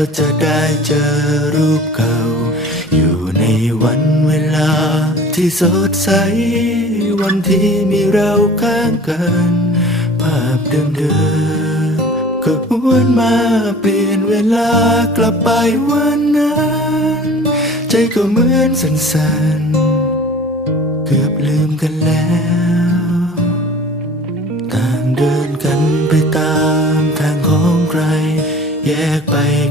ว่าจะได้เจอรูปเก่า อยู่ในวันเวลาที่สดใส วันที่มีเราข้างกัน ภาพเดิมๆก็หวนมาเปลี่ยนเวลากลับไปวันนั้น ใจก็เหมือนสันๆ เกือบลืมกันแล้วต่างเดินกันไปตามทางของใคร แยกไป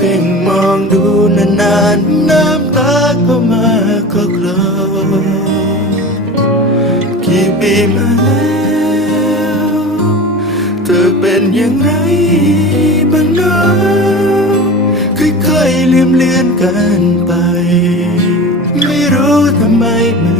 เพ่งมองดูนานๆน้ำตาก็มาก็คลอกี่ปีมาแล้วเธอเป็นอย่างไรบ้างเนะค่อยๆลืมเลือนกันไป ไม่รู้ทำไมมัน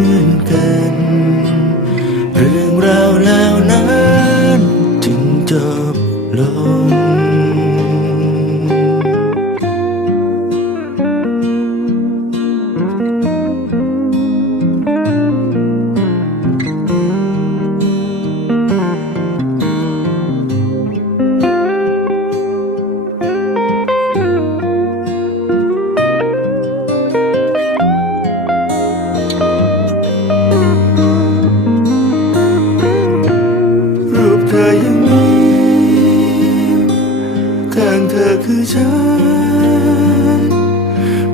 ข้างเธอคือฉัน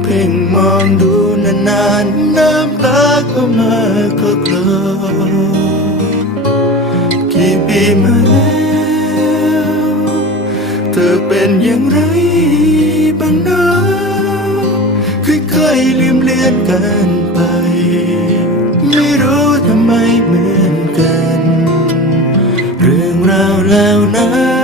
เพ่งมองดูนานๆน้ำตาก็มาก็กลอกี่ปีมาแล้ว เธอเป็นอย่างไรบ้างนะค่อยๆลืมเลือนกันไป ไม่รู้ทำไมเหมือนกัน เรื่องราวแล้วนั้น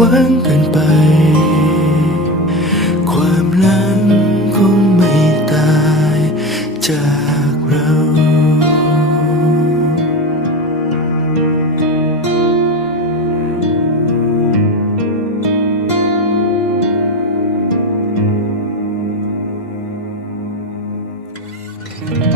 วังเกินไป ความลังคงไม่ตายจากเราうん。